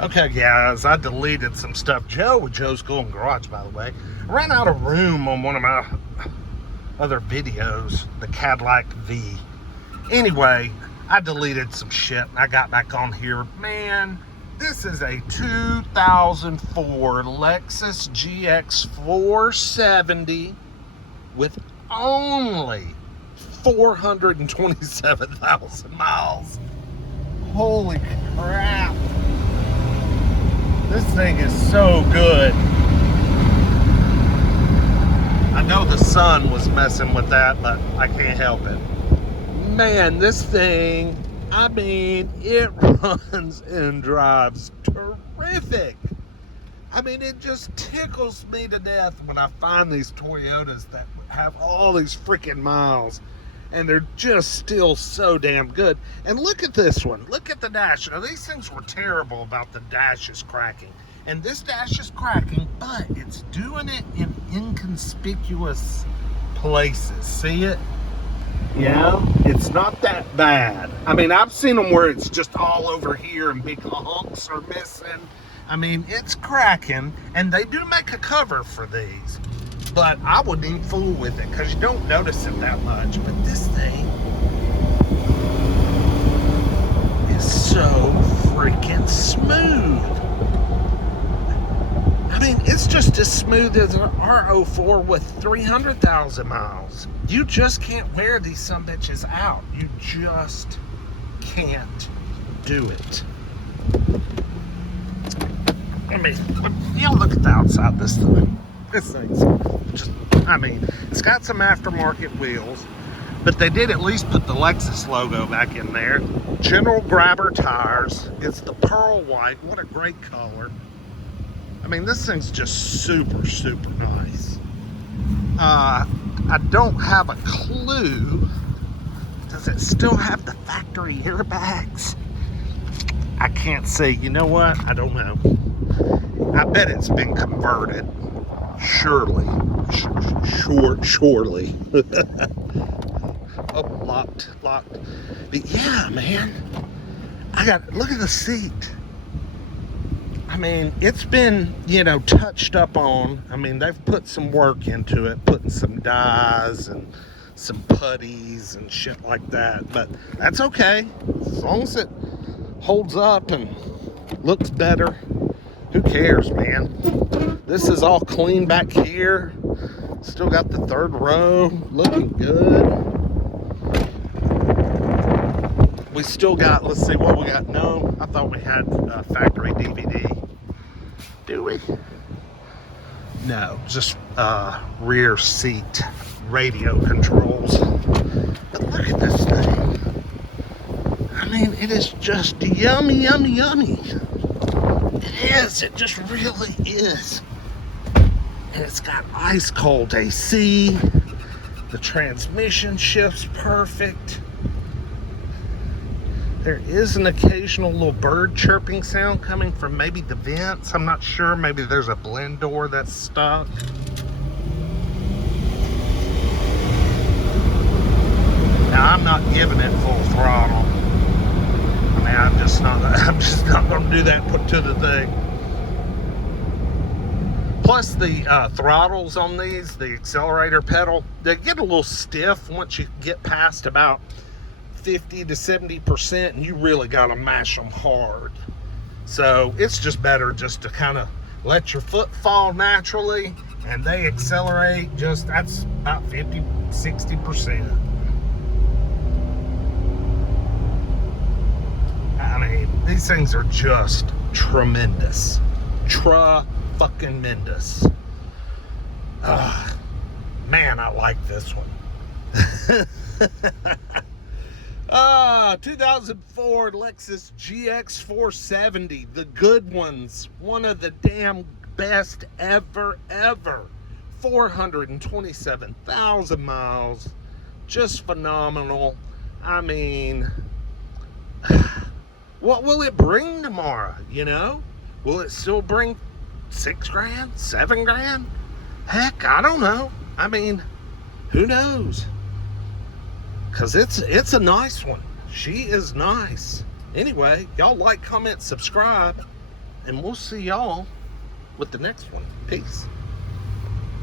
Okay, guys, I deleted some stuff. Joe's Golden Garage, by the way. I ran out of room on one of my other videos, the Cadillac V. Anyway, I deleted some shit. I got back on here. Man, this is a 2004 Lexus GX470 with only 427,000 miles. Holy crap. This thing is so good. I know the sun was messing with that, but I can't help it. Man, this thing, I mean, it runs and drives terrific. I mean, it just tickles me to death when I find these Toyotas that have all these freaking miles. And they're just still so damn good. And look at this one. Look at the dash. Now, these things were terrible about the dashes cracking. And this dash is cracking, but it's doing it in inconspicuous places. See it? Yeah, it's not that bad. I mean, I've seen them where it's just all over here and big hunks are missing. I mean, it's cracking, and they do make a cover for these. But I wouldn't even fool with it because you don't notice it that much. But this thing is so freaking smooth. I mean, it's just as smooth as an R04 with 300,000 miles. You just can't wear these sumbitches out. You just can't do it. I mean, you look at the outside of this thing. This thing's just, I mean, it's got some aftermarket wheels, but they did at least put the Lexus logo back in there. General Grabber tires. It's the pearl white. What a great color. I mean, this thing's just super, super nice. I don't have a clue. Does it still have the factory airbags? I can't say. You know what? I don't know. I bet it's been converted. Surely. Surely. Oh, locked. But yeah, man. Look at the seat. I mean, it's been, touched up on. I mean, they've put some work into it, putting some dyes and some putties and shit like that. But that's okay. As long as it holds up and looks better. Who cares, man? This is all clean back here. Still got the third row. Looking good. We still got, let's see what we got. No, I thought we had factory DVD. Do we? No, just rear seat radio controls. But look at this thing. I mean, it is just yummy, yummy, yummy. It is. It just really is. And it's got ice cold AC. The transmission shifts perfect. There is an occasional little bird chirping sound coming from maybe the vents. I'm not sure. Maybe there's a blend door that's stuck. Now, I'm not giving it full throttle. I mean, I'm just not going to do that to the thing. Plus, the throttles on these, the accelerator pedal, they get a little stiff once you get past about 50 to 70%, and you really got to mash them hard. So it's just better just to kind of let your foot fall naturally, and they accelerate that's about 50, 60%. I mean, these things are just tremendous. Fucking-mendous. Man, I like this one. 2004 Lexus GX470, the good ones, one of the damn best ever. 427,000 miles, just phenomenal. I mean, what will it bring tomorrow? Will it still bring $6 grand, $7 grand? Heck, I don't know. I mean, who knows? Because it's a nice one. She is nice. Anyway, y'all like, comment, subscribe. and we'll see y'all with the next one. Peace.